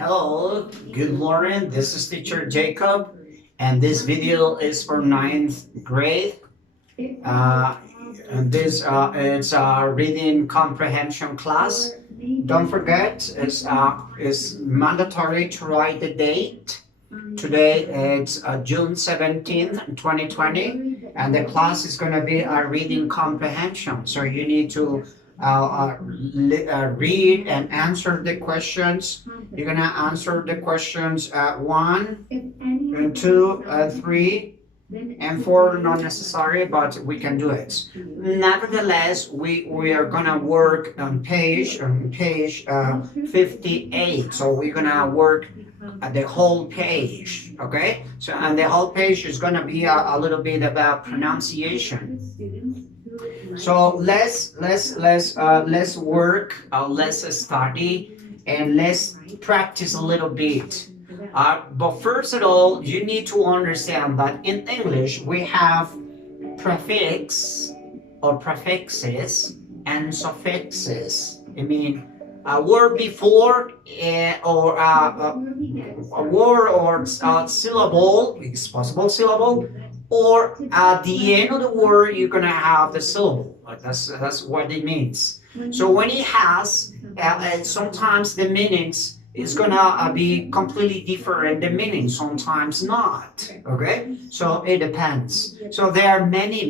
Hello, good morning. This is teacher Jacob, and this video is for ninth grade. Uh, and this it's a reading comprehension class. Don't forget, it's mandatory to write the date. Today it's June 17th, 2020, and the class is going to be a reading comprehension. So you need to read and answer the questions. You're going to answer the questions one, and two, three, and four not necessary, but we can do it. Nevertheless, we are gonna work on page 58. So we're gonna work at the whole page, okay? So and the whole page is gonna be a little bit about pronunciation. So let's work, let's study, and let's practice a little bit. But first of all, you need to understand that in English we have prefix or prefixes and suffixes. I mean, a word before or a word or syllable, it's possible syllable, or at the end of the word you're gonna have the syllable. That's what it means. So when it has, sometimes the meanings is gonna be completely different. The meaning sometimes not. Okay, so it depends. So there are many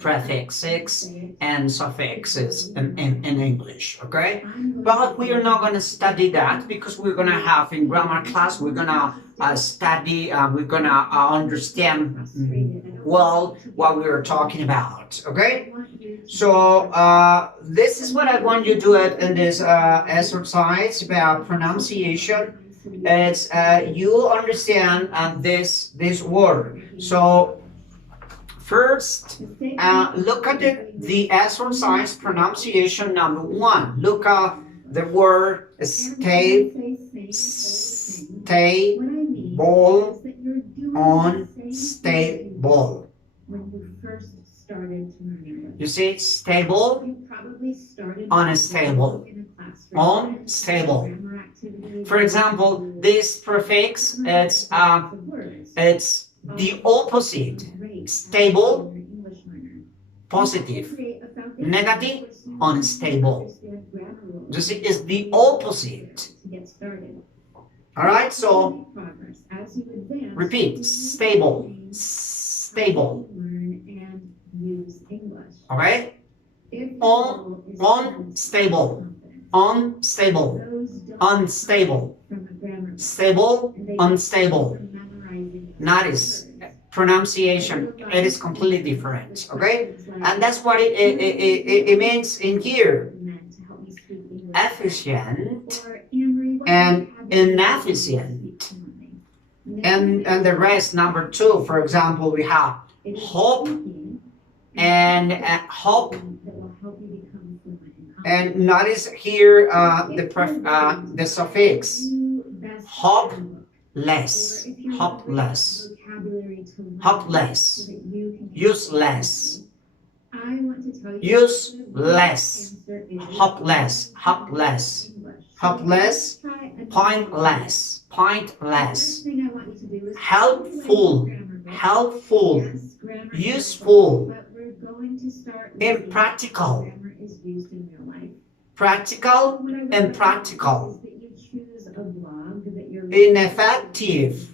prefixes and suffixes in English, okay? But we are not going to study that because we're going to have in grammar class, we're going to study, we're going to understand well what we are talking about, okay? So this is what I want you to do it in this exercise about pronunciation. It's you understand this word. So first, look at the exercise pronunciation number one. Look at the word stable, unstable. You see, stable, unstable, unstable. For example, this prefix, it's the opposite. Stable, positive. Negative, unstable. You see, it's the opposite. All right, so repeat. Stable, stable. All right. Unstable, unstable, unstable, stable, unstable. Notice pronunciation, it is completely different, okay? And that's what it means in here. Efficient and inefficient. And the rest, number two, for example, we have hope and hope. And notice here the suffix hopeless, hopeless, hopeless, useless, useless, hopeless, hopeless, hopeless, pointless, pointless, helpful, helpful, useful, impractical, practical, impractical, ineffective,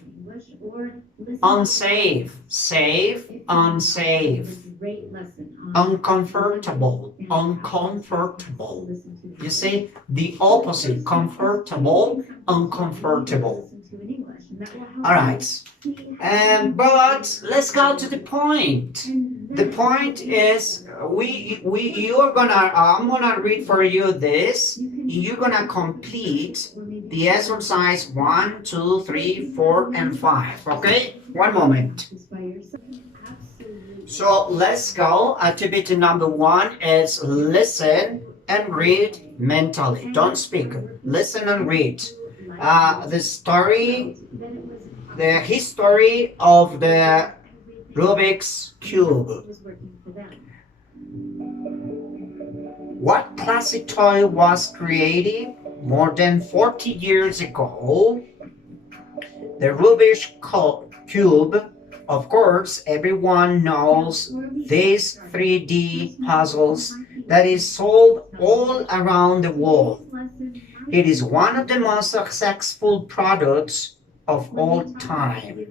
unsafe, safe, unsafe, uncomfortable, uncomfortable. You see, the opposite, comfortable, uncomfortable. All right, but let's go to the point. The point is, you're gonna, I'm gonna read for you this. You're gonna complete the exercise 1, 2, 3, 4, and 5. Okay, one moment. So let's go. Activity number 1 is listen and read mentally. Don't speak. Listen and read. The history of the Rubik's Cube. What classic toy was created more than 40 years ago, the Rubik's Cube, of course, everyone knows these 3D puzzles that is sold all around the world. It is one of the most successful products of all time.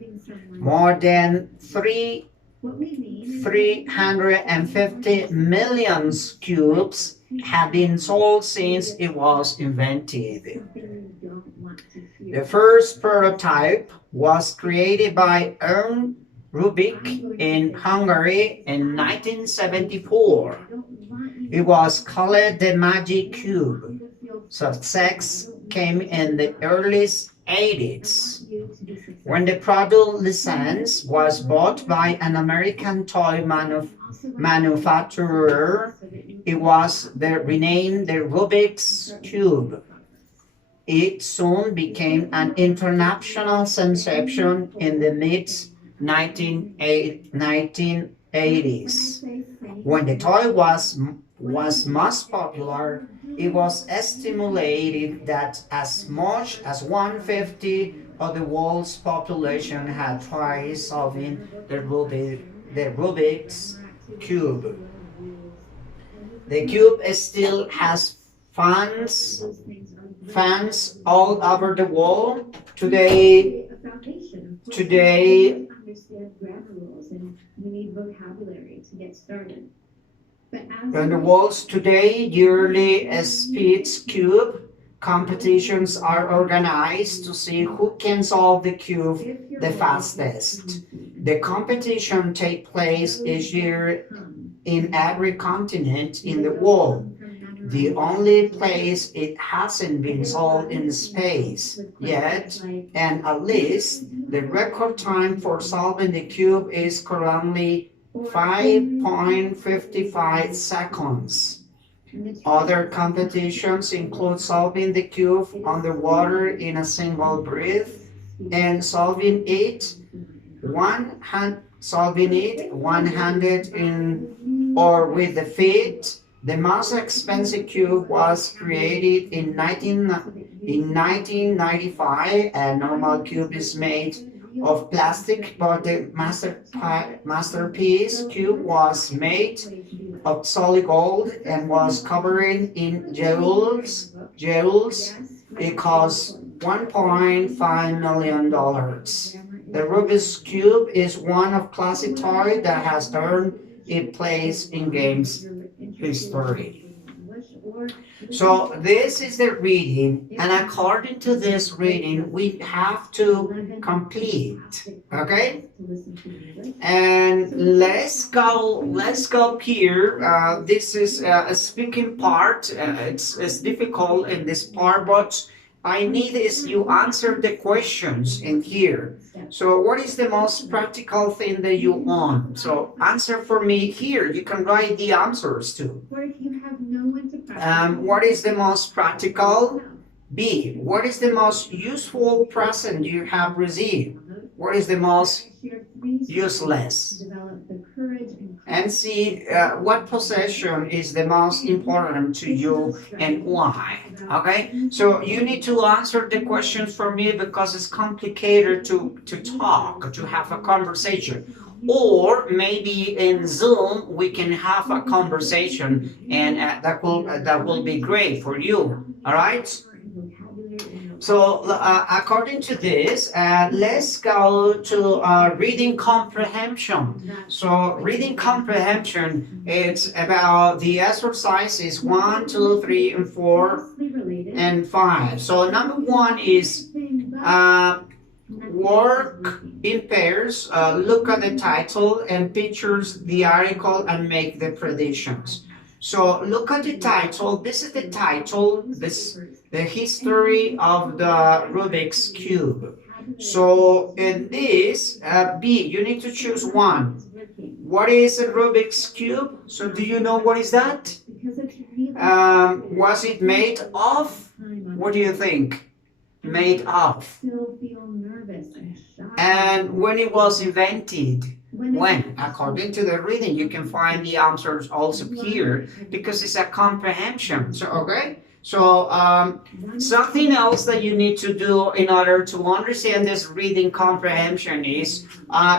More than 350 million cubes have been sold since it was invented. The first prototype was created by Ernst Rubik in Hungary in 1974. It was called the Magic Cube. Success came in the early 80s when the product license was bought by an American toy manufacturer. It was renamed the Rubik's Cube. It soon became an international sensation in the mid 1980s. When the toy was most popular, it was estimated that as much as 1/50 of the world's population had tried solving the Rubik's Cube. The cube still has fans all over the world. Today, in the world today, yearly Speed's Cube competitions are organized to see who can solve the cube the fastest. The competition takes place each year in every continent in the world. The only place it hasn't been solved in space yet, and at least the record time for solving the cube is currently 5.55 seconds. Other competitions include solving the cube underwater in a single breath and solving it one-handed or with the feet. The most expensive cube was created in 1995. A normal cube is made of plastic, but the masterpiece cube was made of solid gold and was covered in jewels. It cost $1.5 million. The Rubik's Cube is one of classic toy that has earned its place in games history. So this is the reading, and according to this reading, we have to complete. Okay, and let's go here. This is a speaking part. It's difficult in this part, but I need is you answer the questions in here. So what is the most practical thing that you want? So answer for me here. You can write the answers too. What is the most practical? B. What is the most useful present you have received? What is the most useless? And C. What possession is the most important to you and why? Okay, so you need to answer the questions for me because it's complicated to talk, to have a conversation. Or maybe in Zoom we can have a conversation, and that will be great for you. All right. So according to this, let's go to reading comprehension. So reading comprehension, it's about the exercises 1, 2, 3, and 4, and 5. So number 1 is work in pairs. Look at the title and pictures the article and make the predictions. So look at the title. This is the title. The history of the Rubik's Cube. So in this, B, you need to choose one. What is a Rubik's Cube? So do you know what is that? Was it made of? What do you think? Made of. And when it was invented? When? According to the reading, you can find the answers also here because it's a comprehension. So, okay? So something else that you need to do in order to understand this reading comprehension is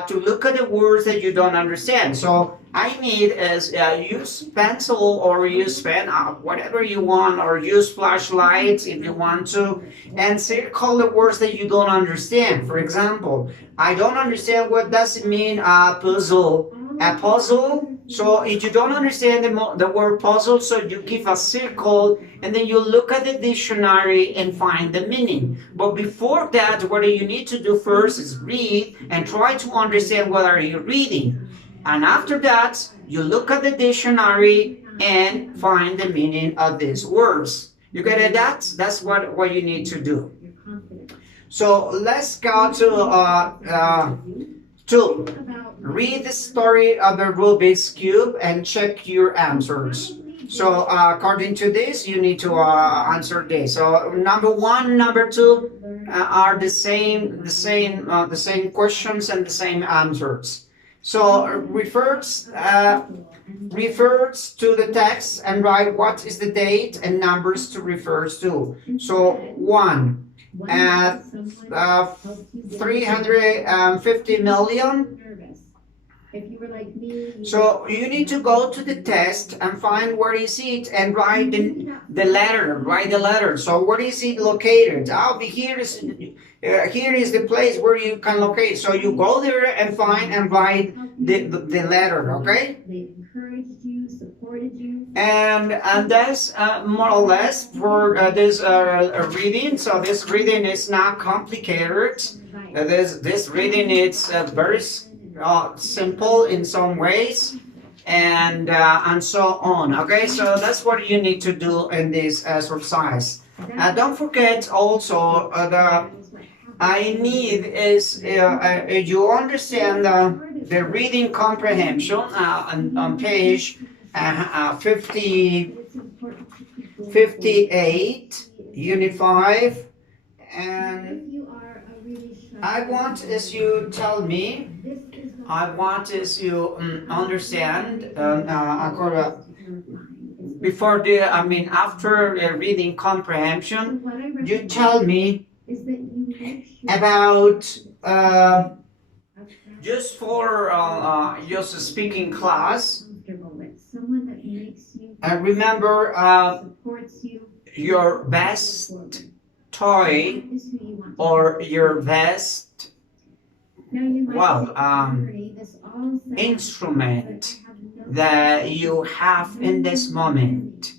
to look at the words that you don't understand. So I need is use pencil or use pen, whatever you want, or use flashlights if you want to, and circle the words that you don't understand. For example, I don't understand what does it mean puzzle. A puzzle. So if you don't understand the word puzzle, so you give a circle and then you look at the dictionary and find the meaning. But before that, what you need to do first is read and try to understand what are you reading. And after that, you look at the dictionary and find the meaning of these words. You get it? That's what you need to do. So let's go to read the story of the Rubik's Cube and check your answers. So according to this, you need to answer this. So number one, number two are the same questions and the same answers. So refers to the text and write what is the date and numbers to refers to. So one, 350 million. So you need to go to the test and find where is it and write the letter. So where is it located? Here is the place where you can locate. So you go there and find and write the letter, okay? They encouraged you, supported you. And that's more or less for this reading. So this reading is not complicated. This reading is very simple in some ways, and so on. Okay, so that's what you need to do in this exercise. Don't forget also I need is you understand the reading comprehension on page 58, unit 5, and I want as you tell me, I want as you understand before after reading comprehension, you tell me about just for just speaking class. Remember your best toy or your best instrument that you have in this moment,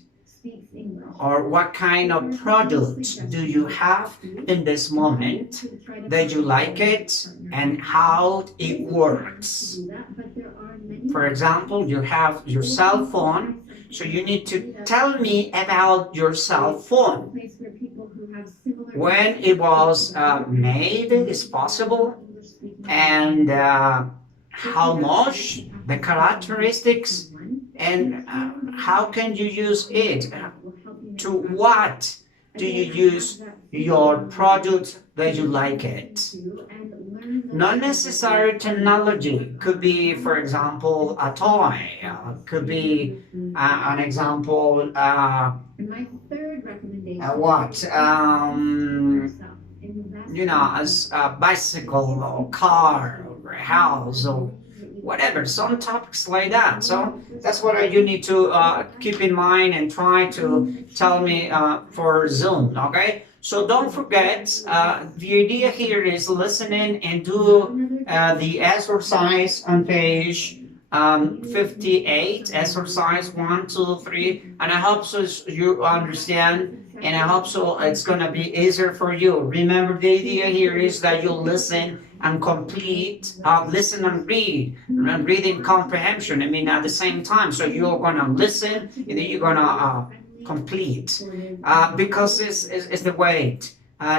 or what kind of product do you have in this moment that you like it and how it works. For example, you have your cell phone, so you need to tell me about your cell phone. When it was made, is possible, and how much, the characteristics, and how can you use it? To what do you use your product that you like it? Not necessary technology. Could be, for example, a toy. Could be an example. As a bicycle or car or a house or whatever, some topics like that. So that's what you need to keep in mind and try to tell me for Zoom, okay? So don't forget, the idea here is listening and do the exercise on page 58, exercise 1, 2, 3, and I hope so you understand, and I hope so it's gonna be easier for you. Remember, the idea here is that you listen and complete, listen and read, and reading comprehension, at the same time. So you're gonna listen and then you're gonna complete, because this is the way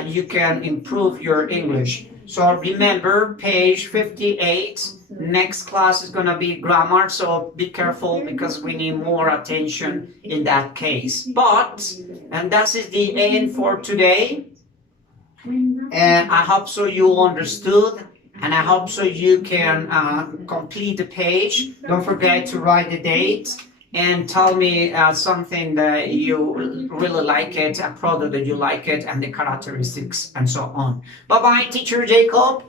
you can improve your English. So remember, page 58, next class is gonna be grammar, so be careful because we need more attention in that case. And that is the end for today. And I hope so you understood, and I hope so you can complete the page. Don't forget to write the date and tell me something that you really like it, a product that you like it, and the characteristics and so on. Bye bye, teacher Jacob.